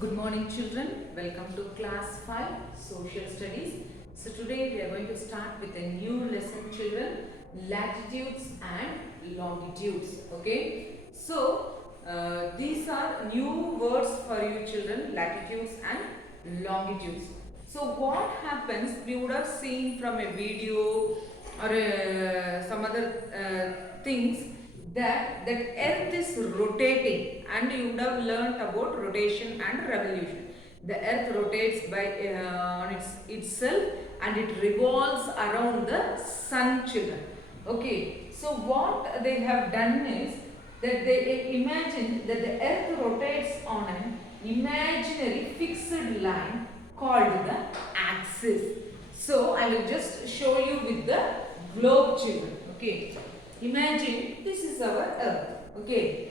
Good morning children, welcome to class 5 social studies. So today we are going to start with a new lesson children, latitudes and longitudes. Okay, so these are new words for you children, latitudes and longitudes. So what happens, we would have seen from a video or some other things that earth is rotating, and you would have learnt about rotation and revolution. The earth rotates by on itself, and it revolves around the sun children. Okay, so what they have done is that they imagine that the earth rotates on an imaginary fixed line called the axis. So I will just show you with the globe children. Okay, imagine this is our earth. Okay,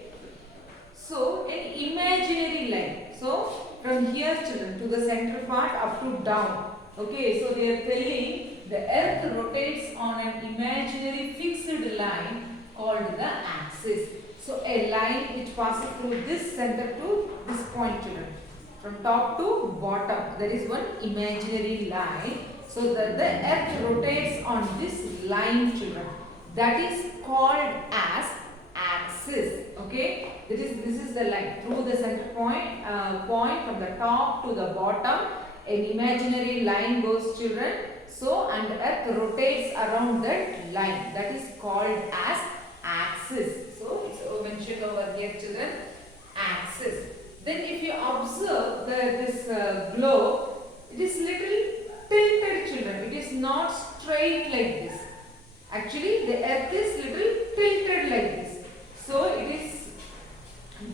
so an imaginary line. So from here children to the center part up to down. Okay, so they are telling the earth rotates on an imaginary fixed line called the axis. So a line which passes through this center to this point children, from top to bottom, there is one imaginary line. So that the earth rotates on this line children, that is called as axis. Okay, this is the line through the center point, from the top to the bottom. An imaginary line goes children. So and earth rotates around that line, that is called as axis. So it's mentioned over here children, axis. Then if you observe this globe, it is little tilted children. It is not straight like this. Actually the earth is little tilted like this. So it is,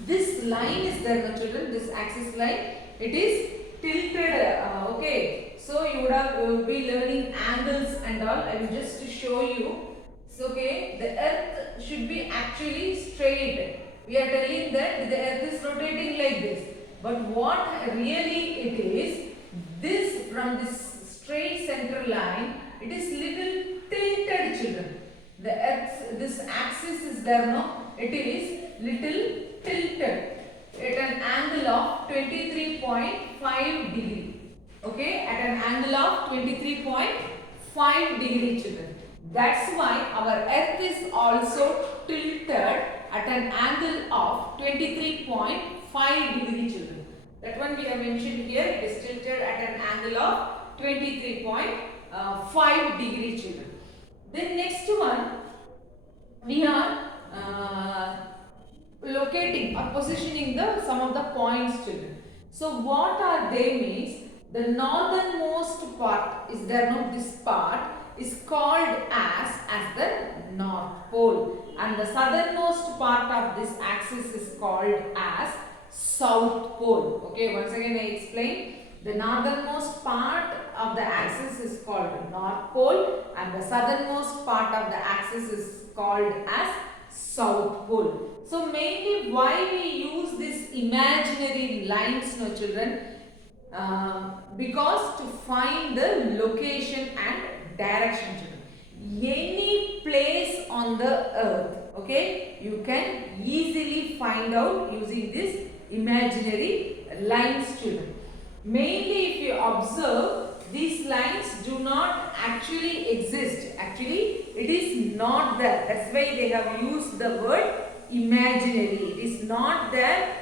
this line is there no children, this axis line, it is tilted. Okay, so you will be learning angles and all. I will just show you. So okay, the earth should be actually straight. We are telling that the earth is rotating like this, but what really it is, this from this straight center line, it is little tilted children. The earth, this axis is there no, it is little tilted at an angle of 23.5 degree. Okay, at an angle of 23.5 degree children. That's why our earth is also tilted at an angle of 23.5 degree children. That one we have mentioned here, it is tilted at an angle of 23.5 degree children. Then next one, we are locating or positioning some of the points children. So what are they means, the northernmost part is there no, this part is called as the North Pole, and the southernmost part of this axis is called as South Pole. Okay, once again I explain. The northernmost part of the axis is called North Pole, and the southernmost part of the axis is called as South Pole. So mainly why we use this imaginary lines no children? Because to find the location and direction children. Any place on the earth, okay, you can easily find out using this imaginary lines children. Mainly if you observe, these lines do not actually exist. Actually it is not there. That's why they have used the word imaginary. It is not there.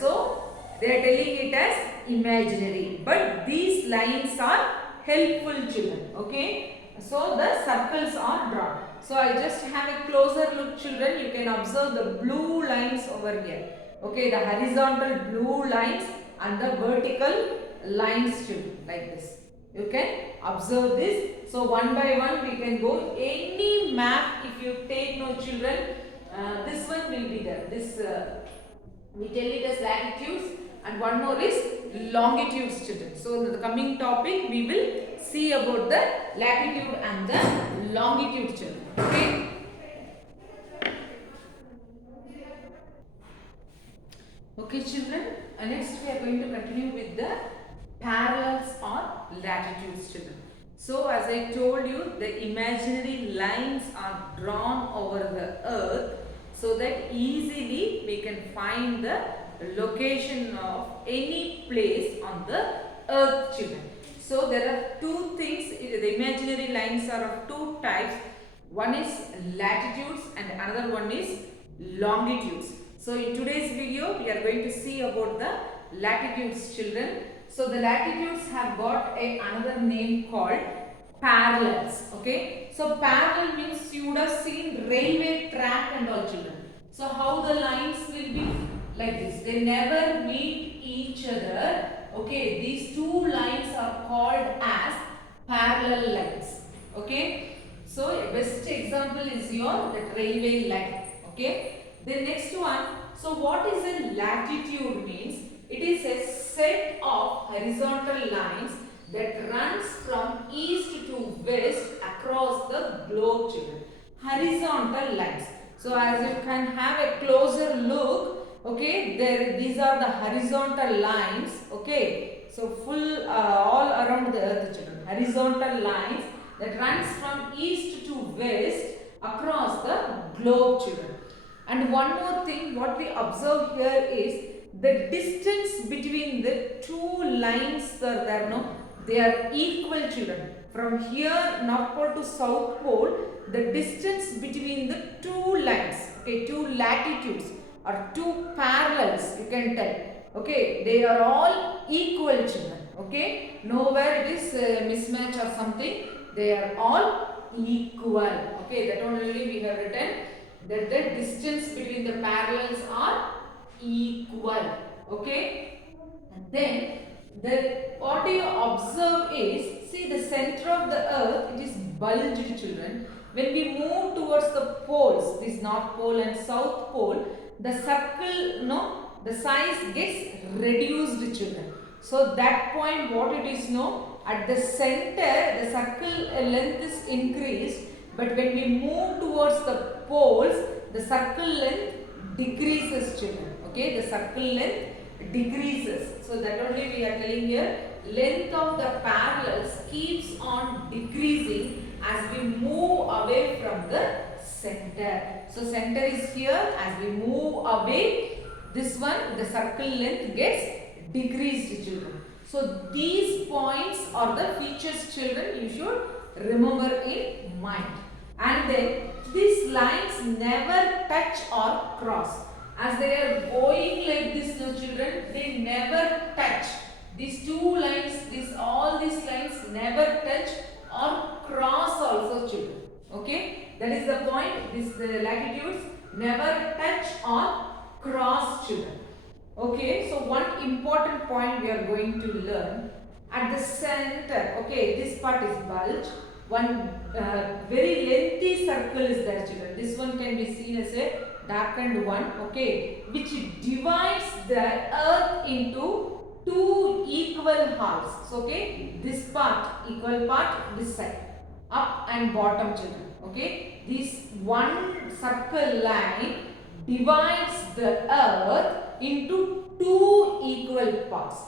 So they are telling it as imaginary. But these lines are helpful children. Okay. So the circles are drawn. So I just have a closer look children. You can observe the blue lines over here. Okay, the horizontal blue lines and the vertical lines children, like this. You can observe this. So one by one we can go. Any map if you take no children, this one will be there. This we tell it as latitudes, and one more is longitudes children. So in the coming topic we will see about the latitude and the longitude children. Okay. Okay children, next we are going to continue with the parallels or latitudes children. So as I told you, the imaginary lines are drawn over the earth so that easily we can find the location of any place on the earth, children. So there are two things, the imaginary lines are of two types. One is latitudes and another one is longitudes. So in today's video we are going to see about the latitudes, children. So the latitudes have got another name called parallels. Okay, so parallel means you would have seen railway track and all, children. So how the lines will be like this, they never meet each other. Okay, these two lines are called as parallel lines. Okay, so a best example is your that railway line. Okay, the next one, so what is a latitude means? It is a set of horizontal lines that runs from east to west across the globe, children. Horizontal lines. So as you can have a closer look, okay, these are the horizontal lines. Okay, so full all around the earth, children. Horizontal lines that runs from east to west across the globe, children. And one more thing, what we observe here is the distance between the two lines are there, no? They are equal, children. From here, North Pole to South Pole, the distance between the two lines, okay, two latitudes or two parallels, you can tell. Okay, they are all equal, children. Okay, nowhere it is mismatch or something. They are all equal. Okay, that only we have written that the distance between the parallels are equal. Okay, and then what you observe is, see the center of the earth, it is bulged, children. When we move towards the poles, this North Pole and South Pole, the circle, no, the size gets reduced, children. So that point, what it is, no, at the center the circle length is increased, but when we move towards the poles, the circle length decreases, children. Okay, the circle length decreases. So that only we are telling here, length of the parallels keeps on decreasing as we move away from the center. So center is here, as we move away, this one, the circle length gets decreased, children. So these points are the features, children, you should remember in mind. And then these lines never touch or cross. As they are going like this, no, children, they never touch. These two lines, all these lines never touch or cross also, children. Okay, that is the point. The latitudes never touch or cross, children. Okay, so one important point we are going to learn at the center. Okay, this part is bulge. One very lengthy circle is there, children. This one can be seen as a darkened one, okay, which divides the earth into two equal halves. So, okay, this part, equal part, this side, up and bottom, children. Okay, this one circle line divides the earth into two equal parts.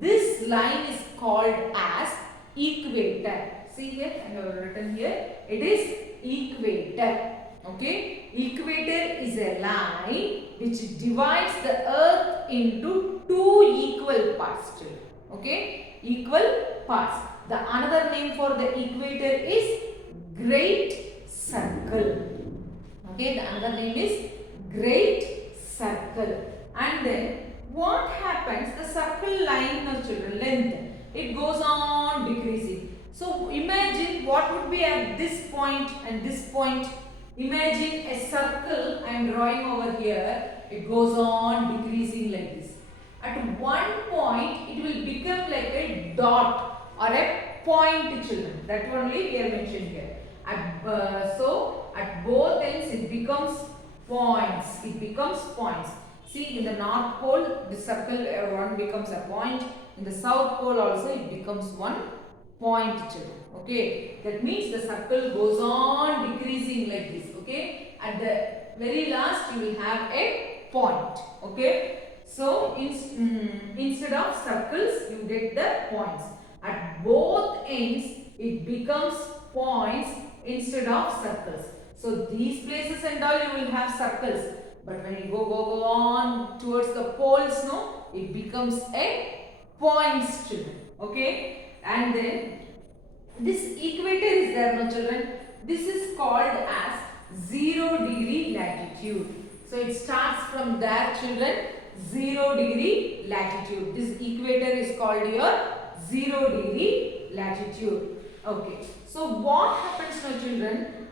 This line is called as equator. See here, I have written here, it is equator. Okay, equator is a line which divides the earth into two equal parts, children. Okay, equal parts. The another name for the equator is great circle. Okay, the another name is great circle. And then what happens? The circle line of, children, length, it goes on decreasing. So imagine what would be at this point and this point. Imagine a circle I am drawing over here. It goes on decreasing like this. At one point it will become like a dot or a point, children. That only we are mentioned here. So at both ends it becomes points. It becomes points. See, in the North Pole, the circle one becomes a point. In the South Pole also it becomes one point, children. Okay, that means the circle goes on decreasing like this. Okay, at the very last you will have a point. Okay, so instead of circles you get the points. At both ends it becomes points instead of circles. So these places and all you will have circles. But when you go on towards the poles, no, it becomes a points, children. Okay, and then this equator is there, no children. This is called as 0 degree latitude. So it starts from there, children. 0 degree latitude. This equator is called your 0 degree latitude. Okay. So what happens now, children?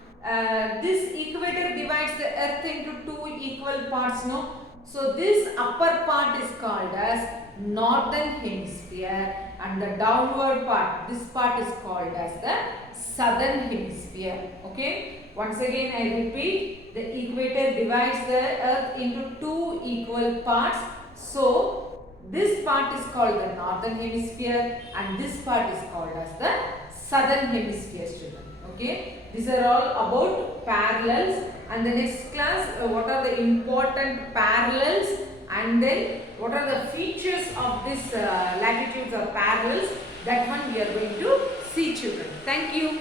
This equator divides the earth into two equal parts, no? So this upper part is called as northern hemisphere and the downward part, this part is called as the southern hemisphere. Okay. Once again I repeat, the equator divides the earth into two equal parts. So this part is called the northern hemisphere and this part is called as the southern hemisphere, children. Okay. These are all about parallels, and the next class what are the important parallels and then what are the features of this latitudes or parallels, that one we are going to see, children. Thank you.